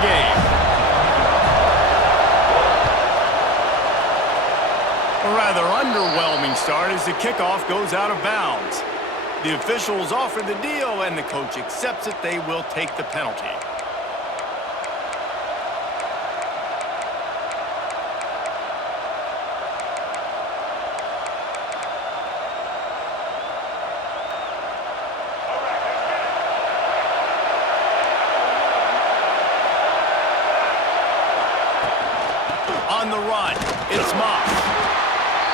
the game. A rather underwhelming start as the kickoff goes out of bounds. The officials offer the deal, and the coach accepts it. They will take the penalty. On the run, it's Moss.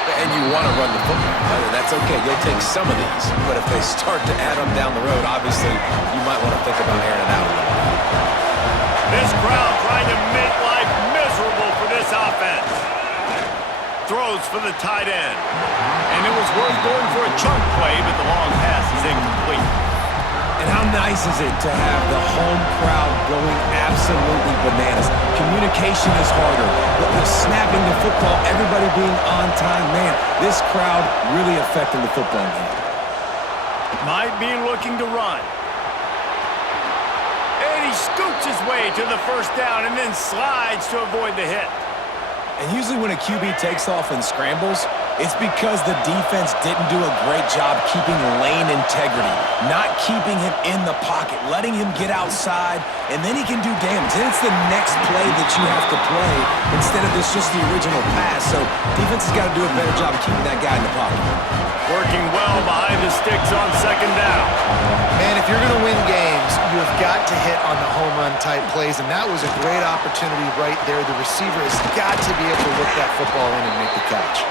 And you want to run the football. That's okay. You'll take some of these. But if they start to add them down the road, obviously, you might want to think about airing it out a little bit. This crowd trying to make life miserable for this offense. Throws for the tight end. And it was worth going for a chunk play, but the long pass is incomplete. And how nice is it to have the home crowd going absolutely bananas? Communication is harder, but the snapping the football, everybody being on time, man, this crowd really affecting the football game. Might be looking to run. And he scoots his way to the first down and then slides to avoid the hit. And usually when a QB takes off and scrambles, it's because the defense didn't do a great job keeping lane integrity, not keeping him in the pocket, letting him get outside, and then he can do damage. Then it's the next play that you have to play instead of this just the original pass. So defense has got to do a better job of keeping that guy in the pocket. Working well behind the sticks on second down. Man, if you're going to win games, you have got to hit on the home run type plays, and that was a great opportunity right there. The receiver has got to be able to look that football in and make the catch.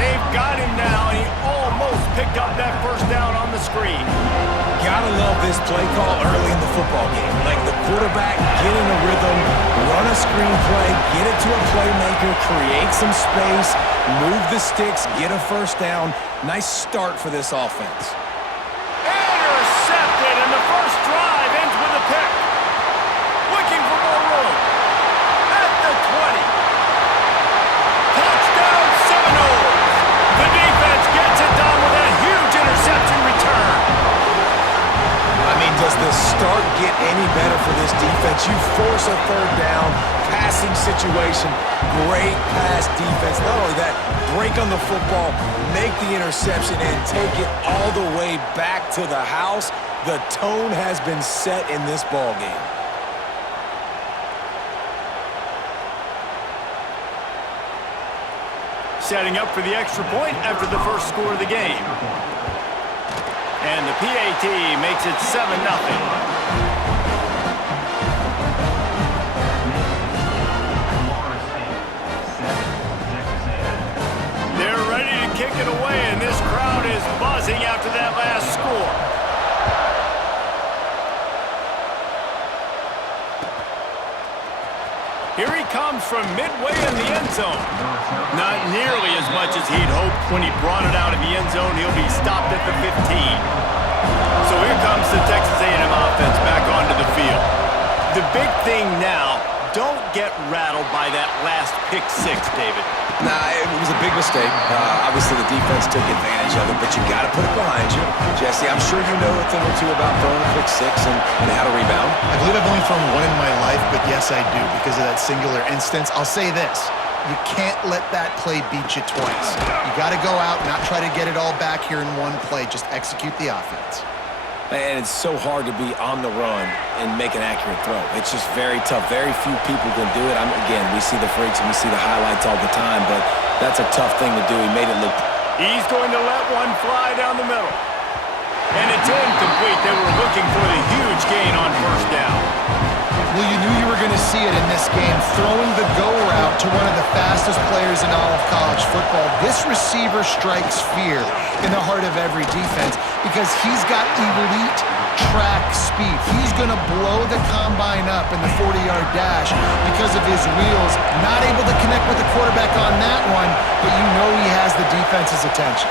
They've got him now, and he almost picked up that first down on the screen. Gotta love this play call early in the football game. Like the quarterback, get in a rhythm, run a screen play, get it to a playmaker, create some space, move the sticks, get a first down. Nice start for this offense. Intercepted, and the first drive ends with a pick. Looking for more room. At the 20. Touchdown Seminoles. The defense gets it done with a huge interception return. I mean, does the start get any better for this defense? You force a third down, passing situation, great pass defense. Not only that, break on the football, make the interception, and take it all the way back to the house. The tone has been set in this ball game. Setting up for the extra point after the first score of the game. And the PAT makes it 7-0. They're ready to kick it away, and this crowd is buzzing after that last score. Here he comes from midway in the end zone. Not nearly as much as he'd hoped. When he brought it out of the end zone, he'll be stopped at the 15. So here comes the Texas A&M offense back onto the field. The big thing now, don't get rattled by that last pick six, David. Nah, it was a big mistake. Obviously, the defense took advantage of it, but you got to put it behind you. Jesse, I'm sure you know a thing or two about throwing a pick six and how to rebound. I believe I've only thrown one in my life, but yes, I do because of that singular instance. I'll say this. You can't let that play beat you twice. You got to go out, not try to get it all back here in one play. Just execute the offense. And it's so hard to be on the run and make an accurate throw. It's just very tough. Very few people can do it. Again, we see the freaks and we see the highlights all the time, but that's a tough thing to do. He made it look... He's going to let one fly down the middle. And it's incomplete. They were looking for the huge gain on first down. Well, you knew you were going to see it in this game, throwing the go route to one of the fastest players in all of college football. This receiver strikes fear in the heart of every defense because he's got elite track speed. He's going to blow the combine up in the 40-yard dash because of his wheels. Not able to connect with the quarterback on that one, but you know he has the defense's attention.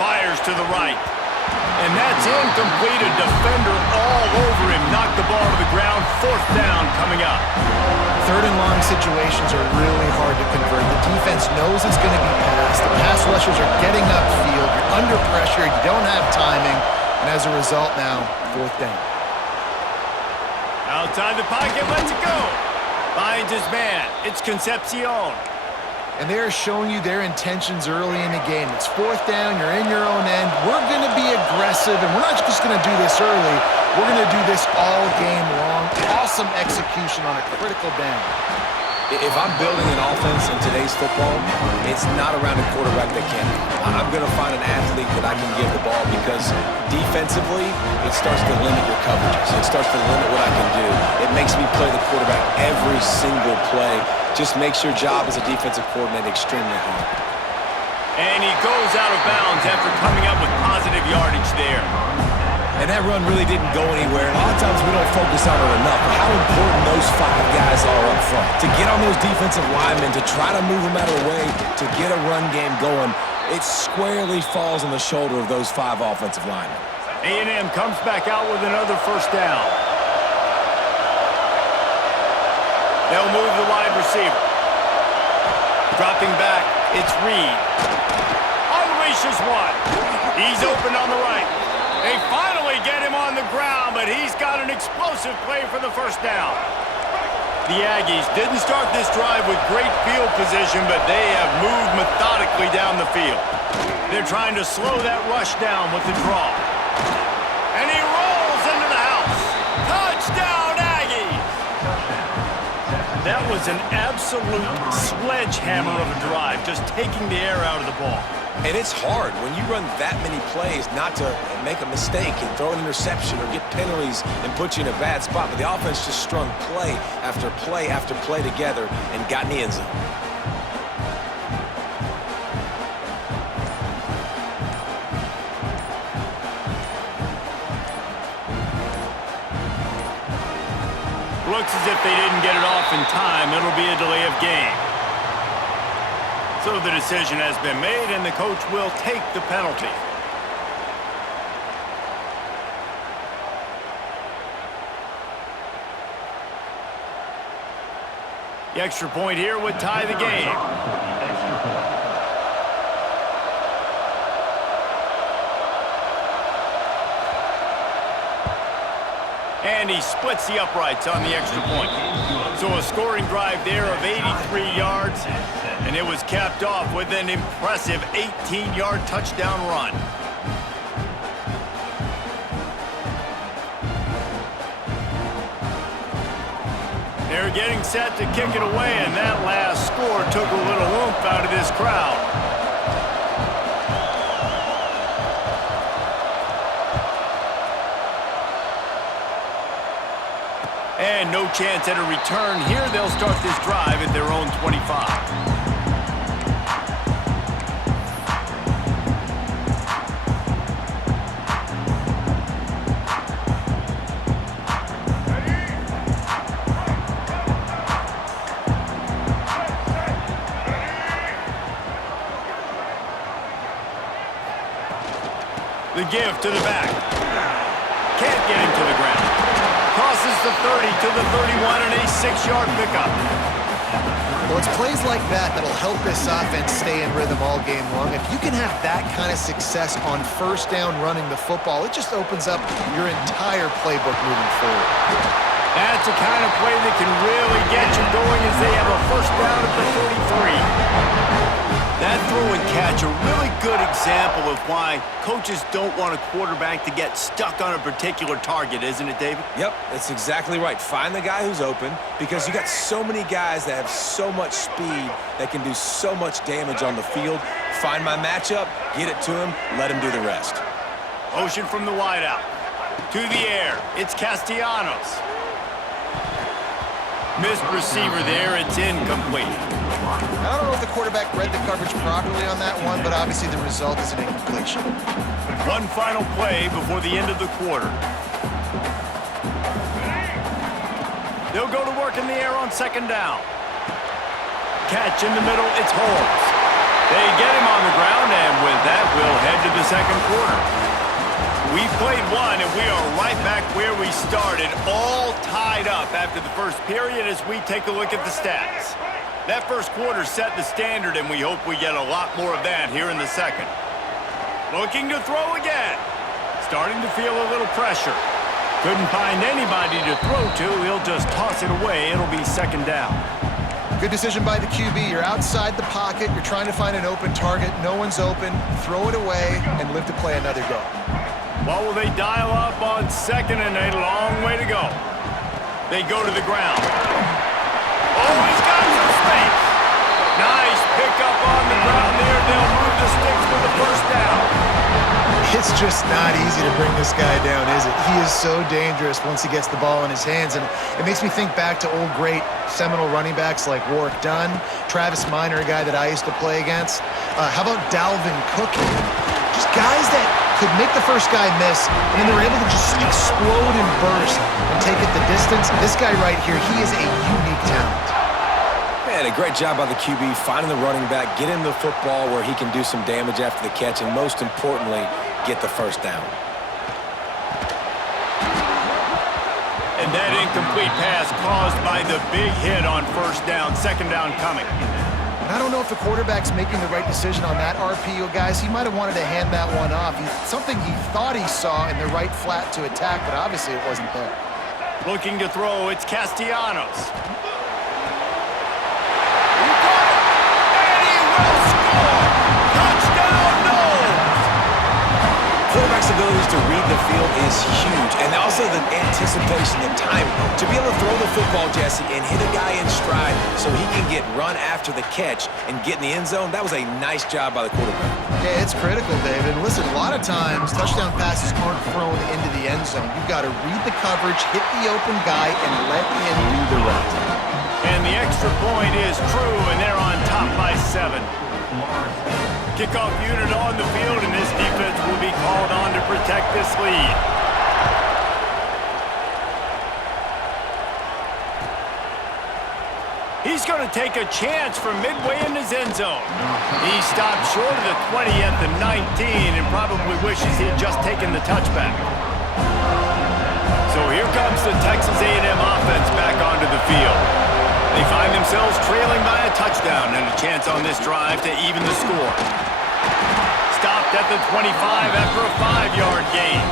Fires to the right. And that's incomplete. A defender all over him. Knocked the ball to the ground. Fourth down coming up. Third and long situations are really hard to convert. The defense knows it's going to be passed. The pass rushers are getting upfield. You're under pressure. You don't have timing. And as a result now, fourth down. Outside the pocket, lets it go. Finds his man. It's Concepcion. And they're showing you their intentions early in the game. It's fourth down, you're in your own end. We're going to be aggressive, and we're not just going to do this early. We're going to do this all game long. Awesome execution on a critical down. If I'm building an offense in today's football, it's not around a quarterback that can. I'm going to find an athlete that I can give the ball because defensively, it starts to limit your coverages. It starts to limit what I can do. It makes me play the quarterback every single play. Just makes your job as a defensive coordinator extremely hard. And he goes out of bounds after coming up with positive yardage there. And that run really didn't go anywhere. And a lot of times we don't focus on it enough, but how important those 5 guys are up front. To get on those defensive linemen, to try to move them out of the way, to get a run game going, it squarely falls on the shoulder of those 5 offensive linemen. A&M comes back out with another first down. They'll move the wide receiver. Dropping back, it's Reed. Unleashes one. He's open on the right. They finally get him on the ground, but he's got an explosive play for the first down. The Aggies didn't start this drive with great field position, but they have moved methodically down the field. They're trying to slow that rush down with the draw. And he rolls into the house. Touchdown, Aggies! That was an absolute sledgehammer of a drive, just taking the air out of the ball. And it's hard when you run that many plays not to make a mistake and throw an interception or get penalties and put you in a bad spot. But the offense just strung play after play after play together and got in the end zone. Looks as if they didn't get it off in time. It'll be a delay of game. So the decision has been made, and the coach will take the penalty. The extra point here would tie the game. And he splits the uprights on the extra point. So a scoring drive there of 83 yards, and it was capped off with an impressive 18-yard touchdown run. They're getting set to kick it away, and that last score took a little oomph out of this crowd. And no chance at a return here. They'll start this drive at their own 25. The give to the back. Can't get him to the ground. Crosses the 30 to the 31 and a 6-yard pickup. Well, it's plays like that that'll help this offense stay in rhythm all game long. If you can have that kind of success on first down running the football, it just opens up your entire playbook moving forward. That's the kind of play that can really get you going as they have a first down at the 33. That throw and catch, a really good example of why coaches don't want a quarterback to get stuck on a particular target, isn't it, David? Yep, that's exactly right. Find the guy who's open because you got so many guys that have so much speed that can do so much damage on the field. Find my matchup, get it to him, let him do the rest. Motion from the wideout. To the air, it's Castellanos. Missed receiver there, it's incomplete. I don't know if the quarterback read the coverage properly on that one, but obviously the result is an incompletion. One final play before the end of the quarter. They'll go to work in the air on second down. Catch in the middle, it's Holmes. They get him on the ground, and with that, we'll head to the second quarter. We played one, and we are right back where we started, all tied up after the first period as we take a look at the stats. That first quarter set the standard, and we hope we get a lot more of that here in the second. Looking to throw again. Starting to feel a little pressure. Couldn't find anybody to throw to. He'll just toss it away. It'll be second down. Good decision by the QB. You're outside the pocket. You're trying to find an open target. No one's open. Throw it away and live to play another go. What will they dial up on second and a long way to go? They go to the ground. Oh, he's got some space. Nice pickup on the ground there. They'll move the sticks for the first down. It's just not easy to bring this guy down, is it? He is so dangerous once he gets the ball in his hands, and it makes me think back to old great seminal running backs like Warwick Dunn, Travis Minor, a guy that I used to play against. How about Dalvin Cook? Just guys that could make the first guy miss, and then they're able to just explode and burst and take it the distance. This guy right here, he is a unique talent. Man, a great job by the QB, finding the running back, get him the football where he can do some damage after the catch, and most importantly, get the first down. And that incomplete pass caused by the big hit on first down. Second down coming. I don't know if the quarterback's making the right decision on that RPO, guys. He might have wanted to hand that one off. Something he thought he saw in the right flat to attack, but obviously it wasn't there. Looking to throw, it's Castellanos. Quarterback's abilities to read the field is huge, and also the anticipation, the timing. To be able to throw the football, Jesse, and hit a guy in stride so he can get run after the catch and get in the end zone, that was a nice job by the quarterback. Yeah, it's critical, David. Listen, a lot of times, touchdown passes aren't thrown into the end zone. You've got to read the coverage, hit the open guy, and let him do the rest. And the extra point is true, and they're on top by 7. Kickoff unit on the field, and this defense will be called on to protect this lead. He's going to take a chance from midway in his end zone. He stopped short of the 20 at the 19 and probably wishes he had just taken the touchback. So here comes the Texas A&M offense back onto the field. They find themselves trailing by a touchdown and a chance on this drive to even the score. Stopped at the 25 after a 5-yard gain.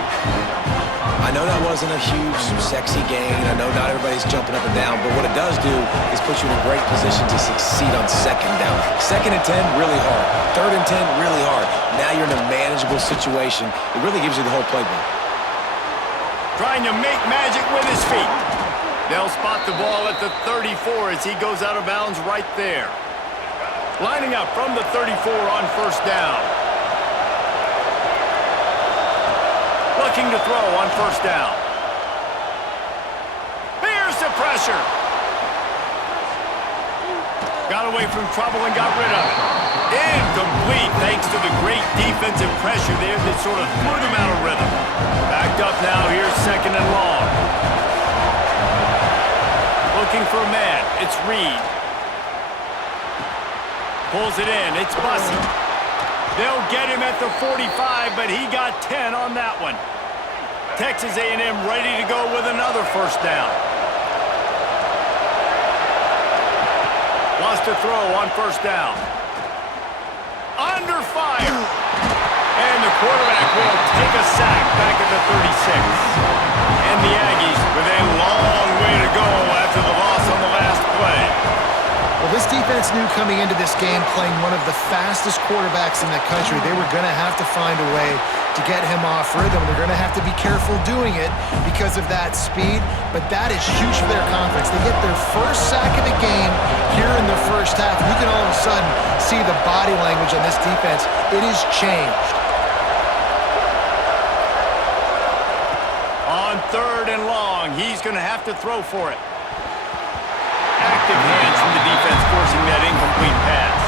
I know that wasn't a huge, sexy gain. I know not everybody's jumping up and down, but what it does do is put you in a great position to succeed on second down. Second and 10, really hard. Third and 10, really hard. Now you're in a manageable situation. It really gives you the whole playbook. Trying to make magic with his feet. They'll spot the ball at the 34 as he goes out of bounds right there. Lining up from the 34 on first down. Looking to throw on first down. Here's the pressure. Got away from trouble and got rid of it. Incomplete thanks to the great defensive pressure there that sort of threw them out of rhythm. Backed up now, here's second and long. Looking for a man, it's Reed. Pulls it in, it's Bussey. They'll get him at the 45, but he got 10 on that one. Texas A&M ready to go with another first down. Wants to throw on first down. Under fire. And the quarterback will take a sack back at the 36. And the Aggies with a long way to go after the loss on the last play. Well, this defense knew coming into this game, playing one of the fastest quarterbacks in the country, they were going to have to find a way to get him off rhythm. They're going to have to be careful doing it because of that speed, but that is huge for their confidence. They get their first sack of the game here in the first half. You can all of a sudden see the body language on this defense. It has changed. On third and long, he's going to have to throw for it. Active hands from the defense forcing that incomplete pass.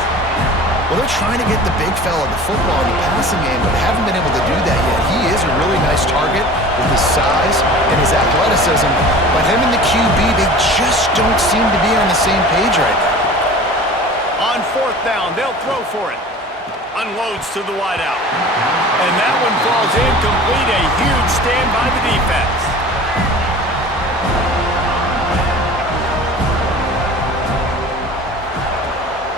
Well, they're trying to get the big fella the football in the passing game, but they haven't been able to do that yet. He is a really nice target with his size and his athleticism, but him and the QB, they just don't seem to be on the same page right now. On fourth down, they'll throw for it. Unloads to the wideout. And that one falls incomplete. A huge stand by the defense.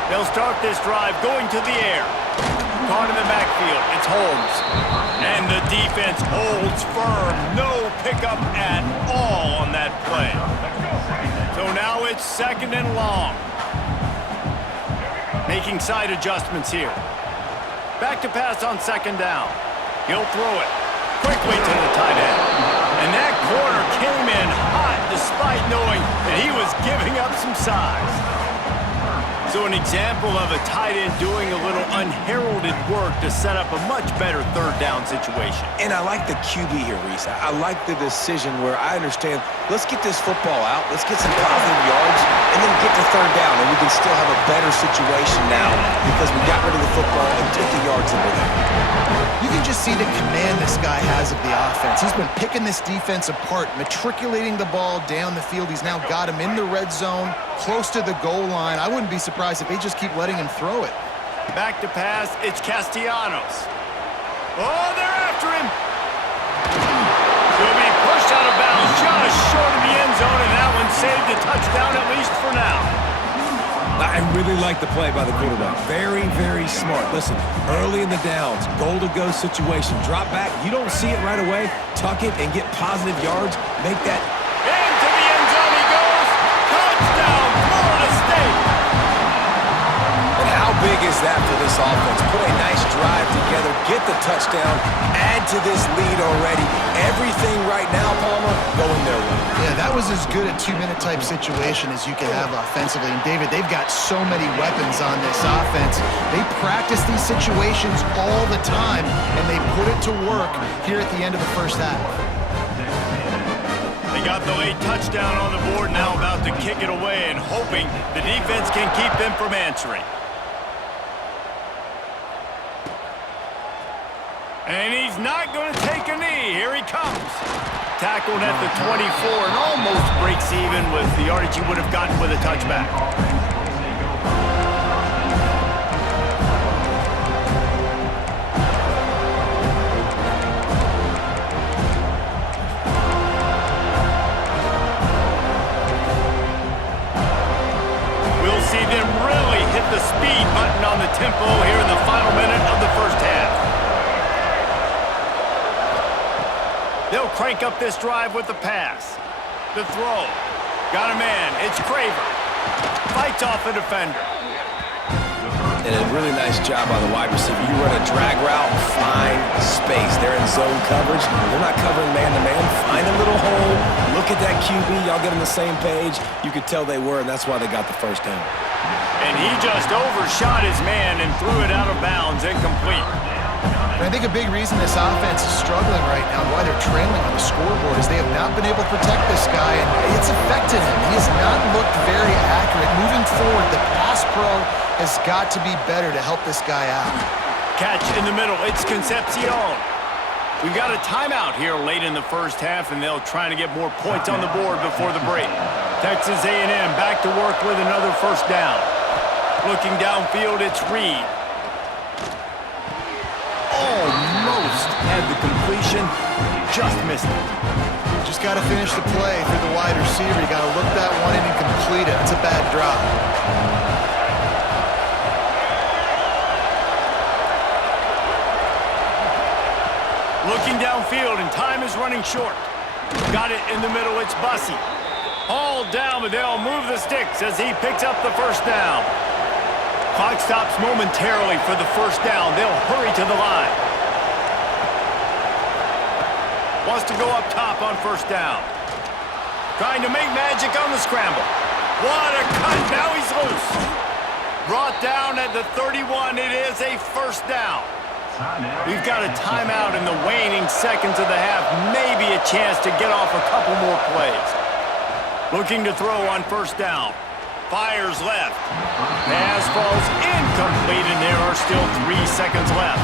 They'll start this drive going to the air. Caught in the backfield. It's Holmes. And the defense holds firm. No pick up at all on that play. So now it's 2nd and long. Making side adjustments here. Back to pass on 2nd down. He'll throw it quickly to the tight end. And that corner came in hot despite knowing that he was giving up some size. So an example of a tight end doing a little unheralded work to set up a much better 3rd down situation. And I like the QB here, Reese. I like the decision where I understand, let's get this football out, let's get some positive yards, and then get to 3rd down, and we can still have a better situation now because we got rid of the football and took the yards that were there. You can just see the command this guy has of the offense. He's been picking this defense apart, matriculating the ball down the field. He's now got him in the red zone, close to the goal line. I wouldn't be surprised if they just keep letting him throw it. Back to pass, it's Castellanos. Oh, they're after him. He'll be pushed out of bounds just short of the end zone, and that one saved a touchdown at least for now. I really like the play by the quarterback. Very, very smart. Listen, early in the downs, goal-to-go situation. Drop back. You don't see it right away. Tuck it and get positive yards. Make that. Into the end zone he goes. Touchdown, Florida State. And how big is that for this offense? Put a nice drive together, get the touchdown, add to this lead already. Everything right now, Palmer, going their way. Yeah, that was as good a 2-minute type situation as you could have offensively. And David, they've got so many weapons on this offense. They practice these situations all the time, and they put it to work here at the end of the 1st half. They got the late touchdown on the board, now about to kick it away and hoping the defense can keep them from answering. And he's not going to take a knee. Here he comes. Tackled at the 24 and almost breaks even with the yardage he would have gotten with a touchback. We'll see them really hit the speed button on the tempo here in the final minute of the 1st half. They'll crank up this drive with the pass. The throw. Got a man. It's Craver. Fights off a defender. And a really nice job by the wide receiver. You run a drag route, find space. They're in zone coverage. They're not covering man-to-man. Find a little hole. Look at that QB. Y'all get on the same page. You could tell they were, and that's why they got the 1st down. And he just overshot his man and threw it out of bounds, incomplete. And I think a big reason this offense is struggling right now, why they're trailing on the scoreboard, is they have not been able to protect this guy, and it's affected him. He has not looked very accurate. Moving forward, the pass pro has got to be better to help this guy out. Catch in the middle. It's Concepcion. We've got a timeout here late in the 1st half, and they'll try to get more points on the board before the break. Texas A&M back to work with another 1st down. Looking downfield, it's Reed. Almost had the completion, just missed it. Just got to finish the play for the wide receiver. You got to look that one in and complete it. It's a bad drop. Looking downfield, and time is running short. Got it in the middle, it's Bussey. All down, but they'll move the sticks as he picks up the 1st down. Clock stops momentarily for the 1st down. They'll hurry to the line. Wants to go up top on 1st down. Trying to make magic on the scramble. What a cut. Now he's loose. Brought down at the 31. It is a 1st down. We've got a timeout in the waning seconds of the half. Maybe a chance to get off a couple more plays. Looking to throw on 1st down. Fires left. Pass falls incomplete, and there are still 3 seconds left.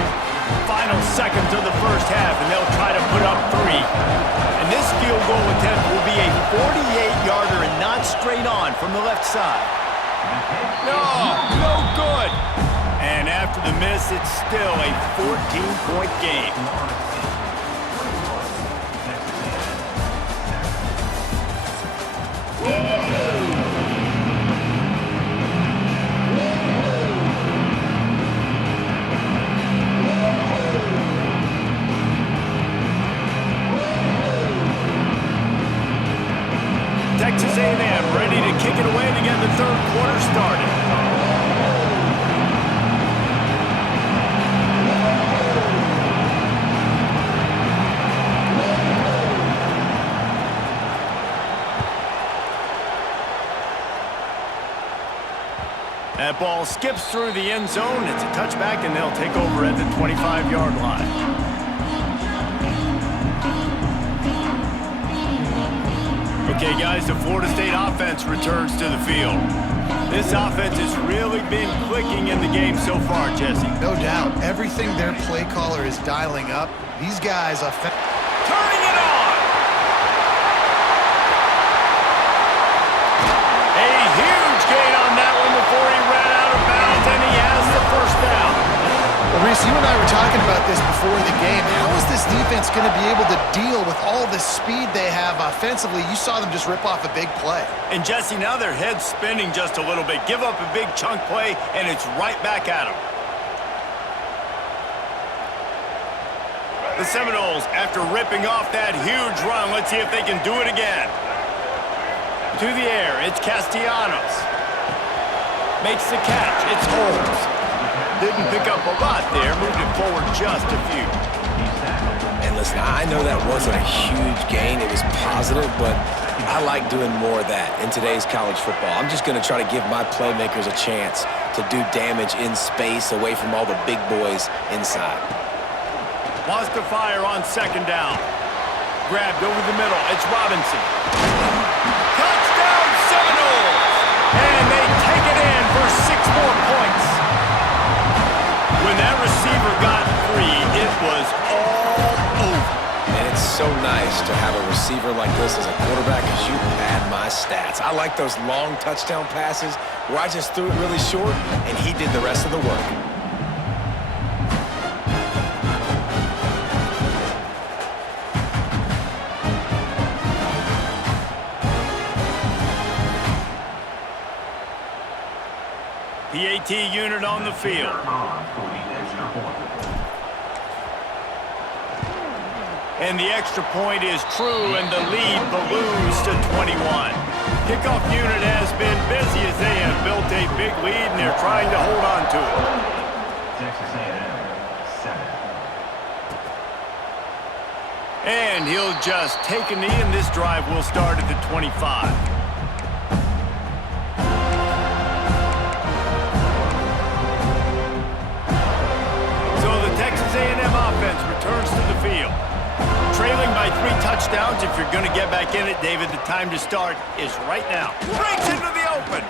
Final seconds of the 1st half, and they'll try to put up 3. And this field goal attempt will be a 48-yarder and not straight on from the left side. No good. And after the miss, it's still a 14-point game. Texas A&M ready to kick it away to get the third quarter started. That ball skips through the end zone. It's a touchback, and they'll take over at the 25-yard line. Okay, guys, the Florida State offense returns to the field. This offense has really been clicking in the game so far, Jesse. No doubt. Everything their play caller is dialing up, these guys are turning it on! A huge gain on that one before he ran out of bounds, and he has the first down. Well, Reese, you and I were talking about this before the game. How is this defense going to be able to deal with all the speed they have offensively? You saw them just rip off a big play. And, Jesse, now their head's spinning just a little bit. Give up a big chunk play, and it's right back at them. The Seminoles, after ripping off that huge run, let's see if they can do it again. To the air, it's Castellanos. Makes the catch, it's Holmes. Didn't pick up a lot there, moved it forward just a few. And listen, I know that wasn't a huge gain. It was positive, but I like doing more of that in today's college football. I'm just going to try to give my playmakers a chance to do damage in space away from all the big boys inside. Lost to fire on second down. Grabbed over the middle. It's Robinson. Touchdown Seminoles! And they take it in for 6 more points. When that receiver got free, it was all over. And it's so nice to have a receiver like this as a quarterback because you pad my stats. I like those long touchdown passes where I just threw it really short and he did the rest of the work. PAT unit on the field. And the extra point is true, and the lead balloons to 21. Kickoff unit has been busy as they have built a big lead, and they're trying to hold on to it. Texas A&M, 7. And he'll just take a knee, and this drive will start at the 25. A&M offense returns to the field. Trailing by 3 touchdowns. If you're going to get back in it, David, the time to start is right now. Breaks into the open.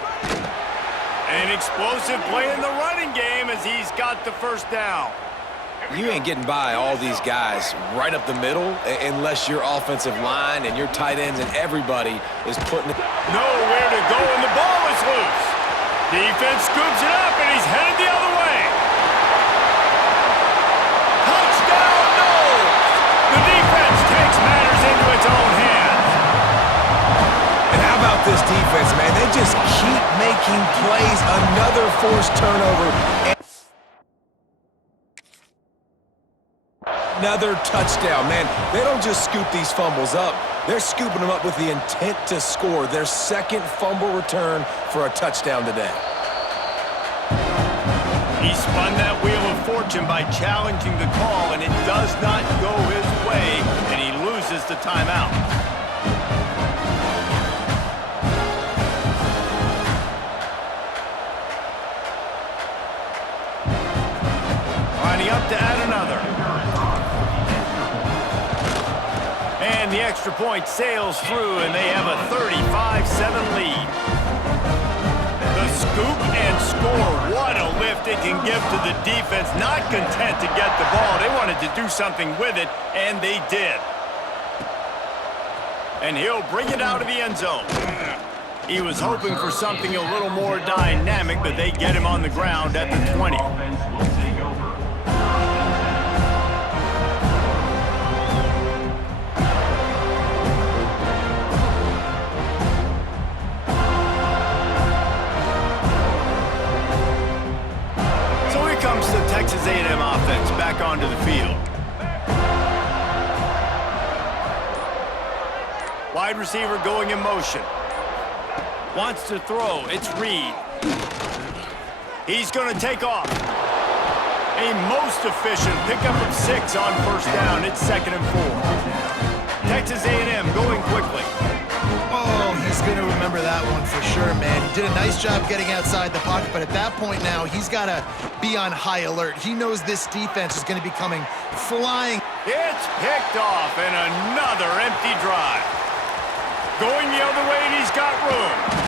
An explosive play in the running game as he's got the first down. You ain't getting by all these guys right up the middle unless your offensive line and your tight ends and everybody is putting it. Nowhere to go, and the ball is loose. Defense scoops it up, and he's headed the other way. The defense takes matters into its own hands. And how about this defense, man? They just keep making plays. Another forced turnover. Another touchdown, man. They don't just scoop these fumbles up. They're scooping them up with the intent to score. Their second fumble return for a touchdown today. He spun that wheel of fortune by challenging the call, and it does not go his way, and he loses the timeout. Lining up to add another. And the extra point sails through, and they have a 35-7 lead. The scoop and score. What a lift it can give to the defense. Not content to get the ball. They wanted to do something with it, and they did. And he'll bring it out of the end zone. He was hoping for something a little more dynamic, but they get him on the ground at the 20. Comes the Texas A&M offense back onto the field. Wide receiver going in motion. Wants to throw. It's Reed. He's going to take off. A most efficient pickup of 6 on first down. It's 2nd and 4. Texas A&M going quickly. Oh, he's going to remember that one for sure, man. He did a nice job getting outside the pocket, but at that point now, he's got to be on high alert. He knows this defense is going to be coming flying. It's picked off, and another empty drive. Going the other way, and he's got room.